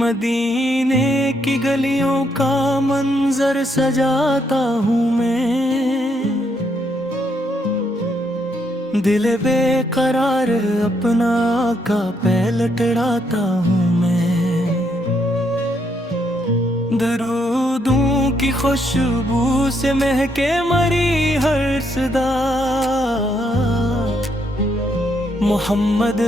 مدینے کی گلیوں کا منظر سجاتا ہوں میں، دل بے قرار اپنا آقا پہ لٹڑاتا ہوں میں، درودوں کی خوشبو سے مہکے مری ہر صدا، محمد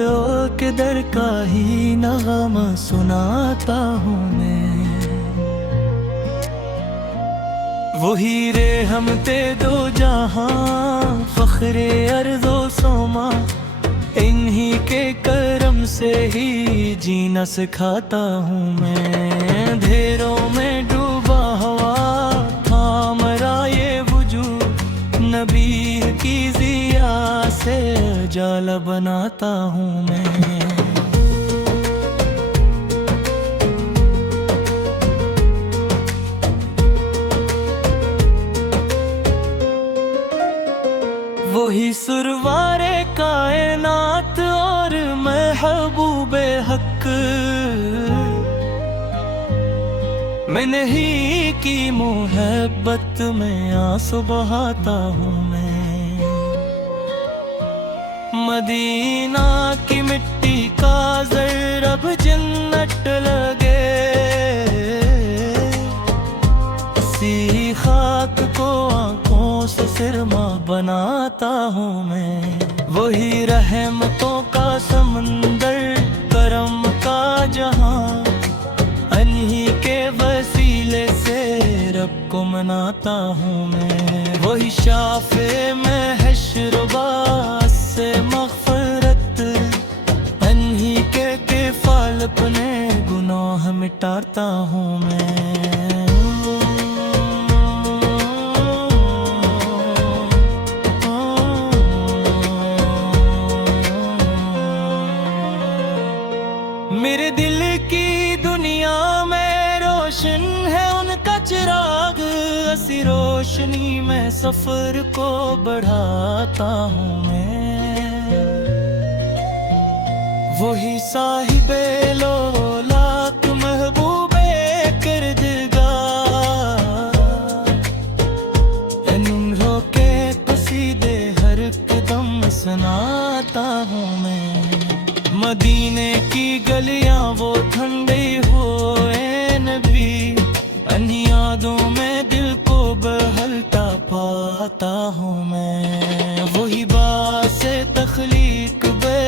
کے در کا ہی نغمہ سناتا ہوں میں، وہی رحمت دو جہاں فخر ارض و سما، انہی کے کرم سے ہی جینا سکھاتا ہوں میں، اندھیروں میں ڈوبا ہوا تھام رہا یہ وجود، نبی کی ضیا سے جالا بناتا ہوں میں، وہی سروار کائنات اور محبوب حق، میں نہیں کی محبت میں آنسو بہاتا ہوں میں، مدینہ کی مٹی کا زر اب جنت لگے، اسی خاک کو آنکھوں سے سرما بناتا ہوں میں، وہی رحمتوں کا سمندر کرم کا جہاں، انہی کے وسیلے سے رب کو مناتا ہوں میں، وہی شافع میں حشر و بعث سے مغفرت، انہی کے کفال اپنے گناہ مٹاتا ہوں میں، میرے دل کی دنیا میں روشن ہے ان کا چراغ، اسی روشنی میں سفر کو بڑھاتا ہوں میں، وہی صاحب لولاک محبوب کردگار، نوروں کے قصیدے ہر قدم سناتا ہوں میں، مدینے کی گلیاں وہ ٹھنڈی ہوئے نبی، ان یادوں میں دل کو بہلتا پاتا ہوں میں، وہی باعث تخلیق بے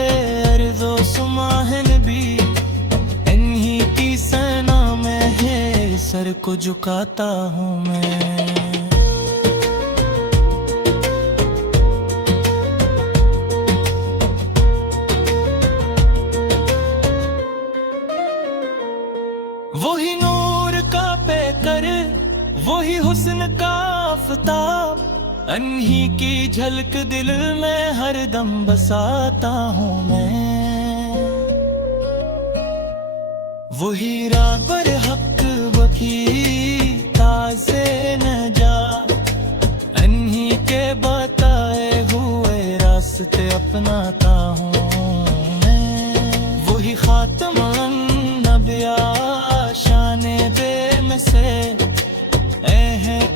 عرض و سما ہے نبی، انہی کی ثنا میں ہے سر کو جھکاتا ہوں میں، وہی نور کا پیکر وہی حسن کا آفتاب، انہی کی جھلک دل میں ہر دم بساتا ہوں میں، وہی راہ پر حق وکی تاج نجات، انہی کے بتائے ہوئے راستے اپناتا ہوں میں، وہی خاتم الانبیاء شان بے مثل،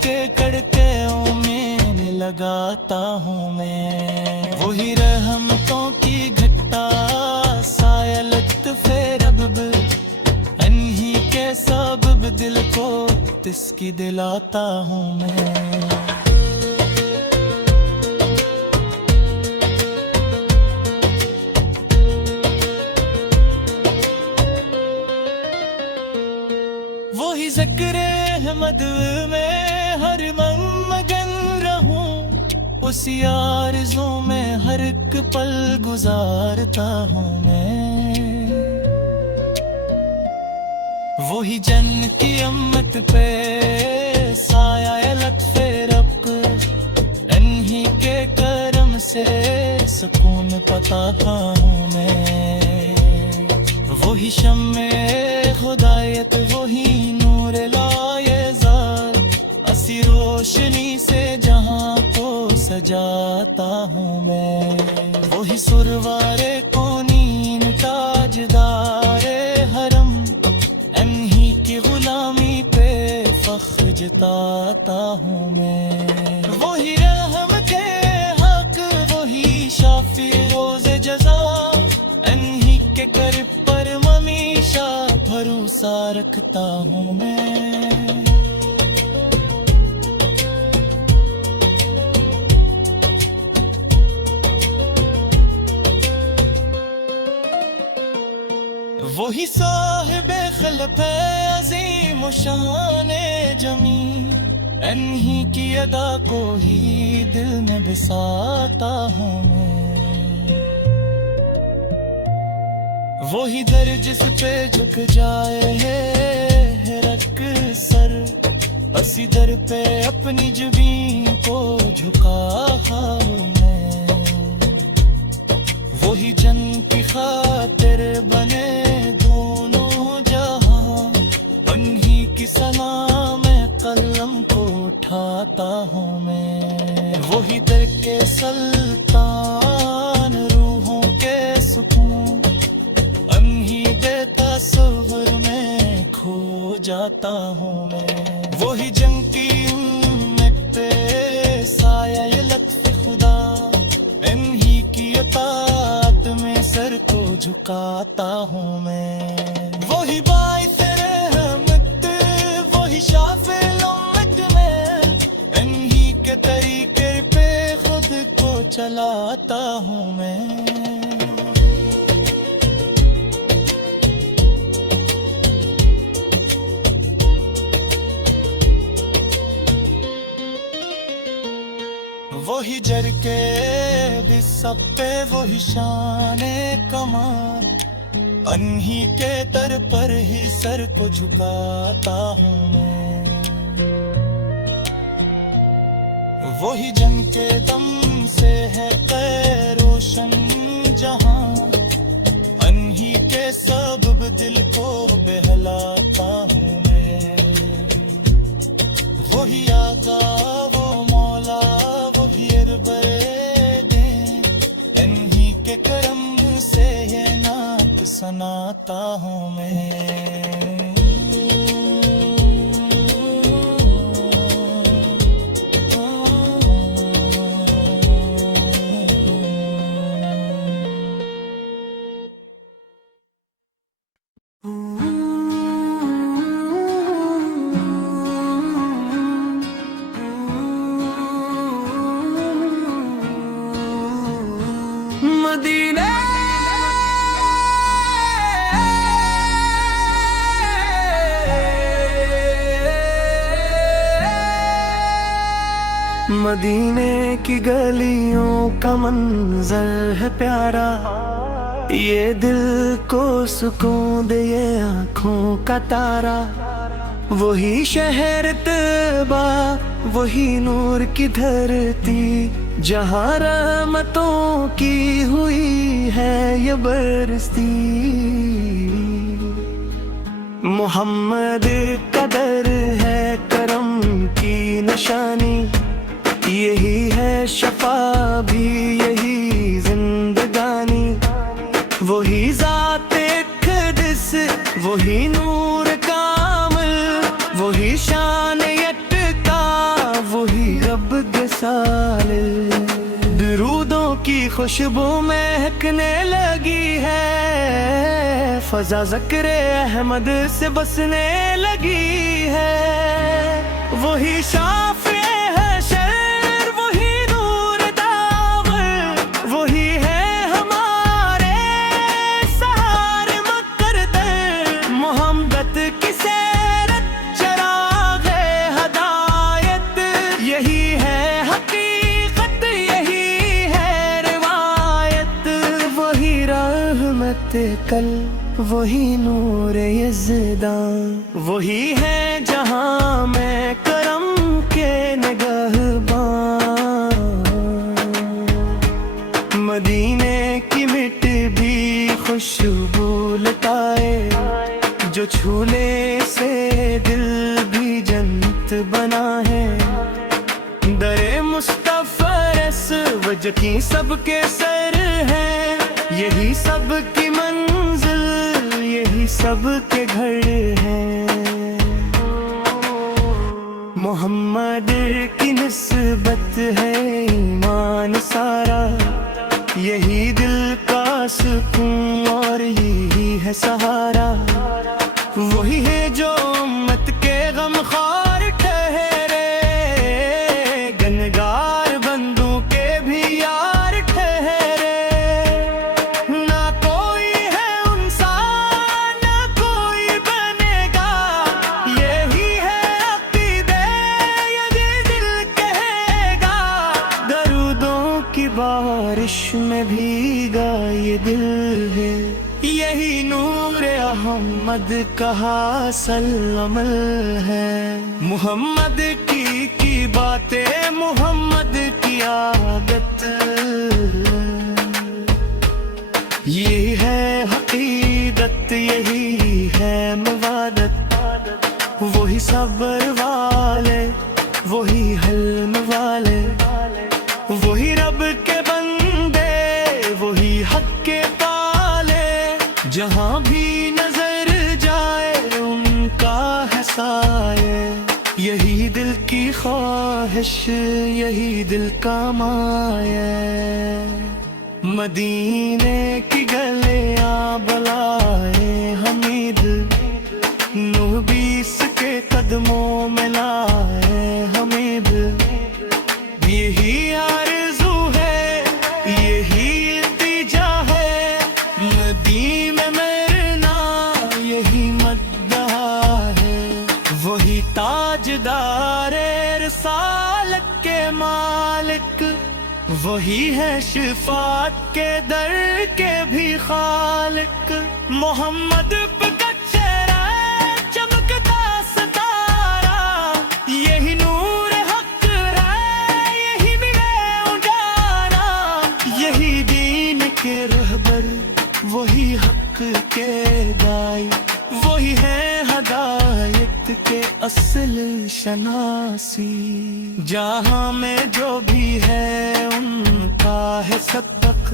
کے کڑکیوں میں لگاتا ہوں میں، وہی رحمتوں کی گھٹا سایہ لطف رب، انہی کے سبب دل کو تسکی دلاتا ہوں میں، وہی ذکر احمد میں ہر من مگن رہوں، اسی آرزوں میں ہر ایک پل گزارتا ہوں میں، وہی جن کی امت پہ سایہ لطف رب، انہی کے کرم سے سکون پاتا ہوں میں، وہی شمع ہدایت وہی نور لائے زار، سی روشنی سے جہاں کو سجاتا ہوں میں، وہی سروار کونین تاجدار حرم، انہی کی غلامی پہ فخر جتاتا ہوں میں، وہی رحم کے حق، وہی شافی روز جزا، انہی کے کرب پر ہمیشہ بھروسہ رکھتا ہوں میں۔ وہی صاحب خلق عظیم و شان جمی، انہی کی ادا کو ہی دل میں بساتا ہوں میں، وہی در جس پہ جھک جائے ہے رکھ سر، اسی در پہ اپنی جبین کو جھکا ہوں میں، وہی جن کی خاطر بنے دونوں جہاں، انہی کی ثنا میں قلم کو اٹھاتا ہوں میں، وہی در کے سلطان روحوں کے سکون، انہی بے تصور میں کھو جاتا ہوں میں، وہی جنگ کی امت پہ سایہ لطف خدا، انہی کی اطاعت میں سر کو جھکاتا ہوں میں، وہی باعث رحمت، وہی شافع الامت میں، انہی کے طریقے پہ خود کو چلاتا ہوں میں۔ وہی جر کے بھی سب پہ وہی شان کمال، انہی کے در پر ہی سر کو جھکاتا ہوں میں، وہی جنگ کے دم سے ہے خیر روشن جہاں، انہی کے سبب دل کو بہلاتا ہوں میں، وہی آقا وہ مولا وہی اربرے دیں، انہی کے کرم سے یہ نعت سناتا ہوں میں۔ مدینہ مدینے کی گلیوں کا منظر ہے پیارا، یہ دل کو سکون دے یہ آنکھوں کا تارا، وہی شہر طیبہ وہی نور کی دھرتی، جہاں رحمتوں کی ہوئی ہے یہ برستی، محمد کا در ہے کرم کی نشانی، یہی ہے شفا بھی یہی زندگانی، وہی ذات اقدس وہی نور کامل، وہی شان یکتا وہی رب گسال، درودوں کی خوشبو مہکنے لگی ہے، فضا ذکر احمد سے بسنے لگی ہے، وہی شافع ہے شر وہی نور داغ، وہی ہے ہمارے سہارے مقرر، محمد کی سیرت چراغ ہدایت، یہی ہے حقیقت یہی ہے روایت، وہی رحمت کل وہی نور یزدان، وہی ہے جہاں میں کرم کے نگہبان، مدینے کی مٹ بھی خوشبو لٹائے، جو چھونے سے دل بھی جنت بنا ہے، درے مصطفی سوج کی سب کے سر ہے، یہی سب کی منزل، یہی سب کے گھر ہے۔ محمد کی نسبت ہے ایمان سارا، یہی دل کا سکون اور یہی ہے سہارا، وہی ہے جو امت کے غم خوار ٹھہرے، گنگار بندوں کے بھی یار ٹھہرے۔ نہ کوئی ہے انسان نہ کوئی بنے گا، یہی ہے عقیدے یہ دل کہے گا، درودوں کی بارش میں بھیگا یہ دل ہے، یہی نور احمد کا حاصل عمل ہے۔ محمد کی باتیں، محمد کی عادت، یہ ہے حقیقت، یہی ہے موادت، وہی صبر والے، وہی حلم والے، وہی رب کے بندے، وہی حق کے پالے، جہاں بھی نظر جائے ان کا ہے سایہ، یہی دل کی خواہش، یہی دل کا مایہ۔ مدینے کی گلیاں بلائے حمید، نوح بیس کے قدموں میں لائے حمید، یہی آرزو ہے، یہی التجا ہے، مدینے میں مرنا یہی مدعا ہے، وہی تاجدار رسالت کے مالک، وہی ہے شفاعت کے در کے بھی خالق۔ محمد پہ چہرہ چمکتا ستارہ، یہی نور حق ہے، یہی ملے اجالا، یہی دین کے رہبر، وہی حق کے دائی، وہی ہے ہدایت کے اصل شناسی۔ جہاں میں جو بھی ہے ان کا ہے سبق،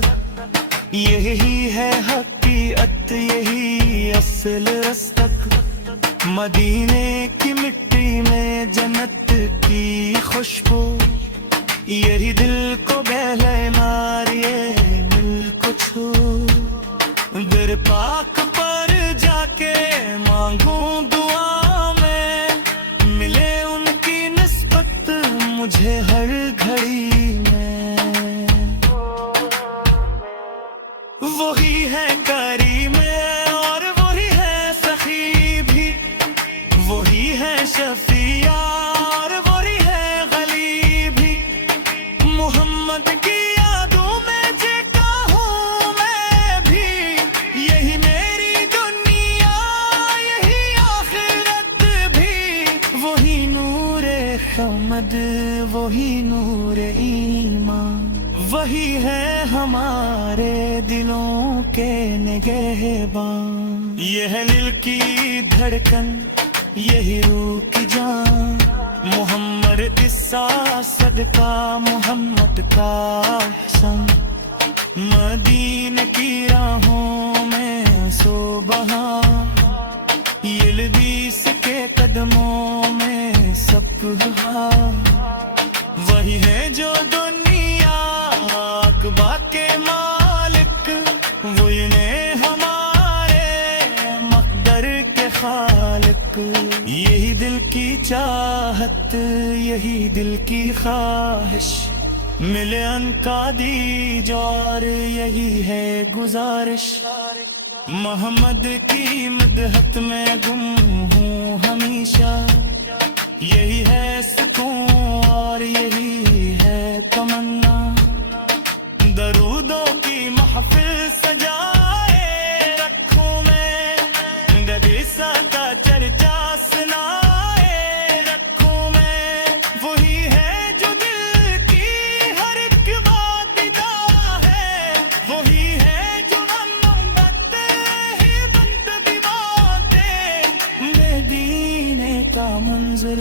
یہی ہے حقیقت، یہی اصل رستق۔ مدینے کی مٹی میں جنت کی خوشبو، یہی دل کو بہلے ماریے دل کو چھو، در پاک پر جا کے مانگوں دعا میں، ملے ان کی نسبت مجھے ہر گھڑی میں، وہی ہے کریم اور وہی ہے سخی بھی، وہی ہے شفیع اور وہی ہے غلی بھی۔ محمد کی یادوں میں جیتا ہوں میں بھی، یہی میری دنیا یہی آخرت بھی، وہی نور احمد، وہی نور ایمان، وہی ہے ہمارے دلوں کے نگہبان۔ یہ ہے دل کی دھڑکن، یہی روح کی جان، محمد قصہ صدقہ محمد کا احسان، مدینے کی راہوں میں صبح، یہ لبیس کے قدموں میں سبحہ، وہی ہے جو دنیا اقبا کے مالک، وہی نے ہمارے مقدر کے خالق، یہی دل کی چاہت، یہی دل کی خواہش، ملے ان کا دیج اور یہی ہے گزارش۔ محمد کی مدحت میں گم ہوں ہمیشہ، یہی ہے سکون اور یہی ہے تمنا، درودوں کی محفل سجائے رکھوں میں، گدیسا کا چرچا سنائے رکھوں میں، وہی ہے جو دل کی ہر ایک بات بتا ہے، وہی ہے جو محبت ہی بنت بھی باتیں، بے دین کا منظر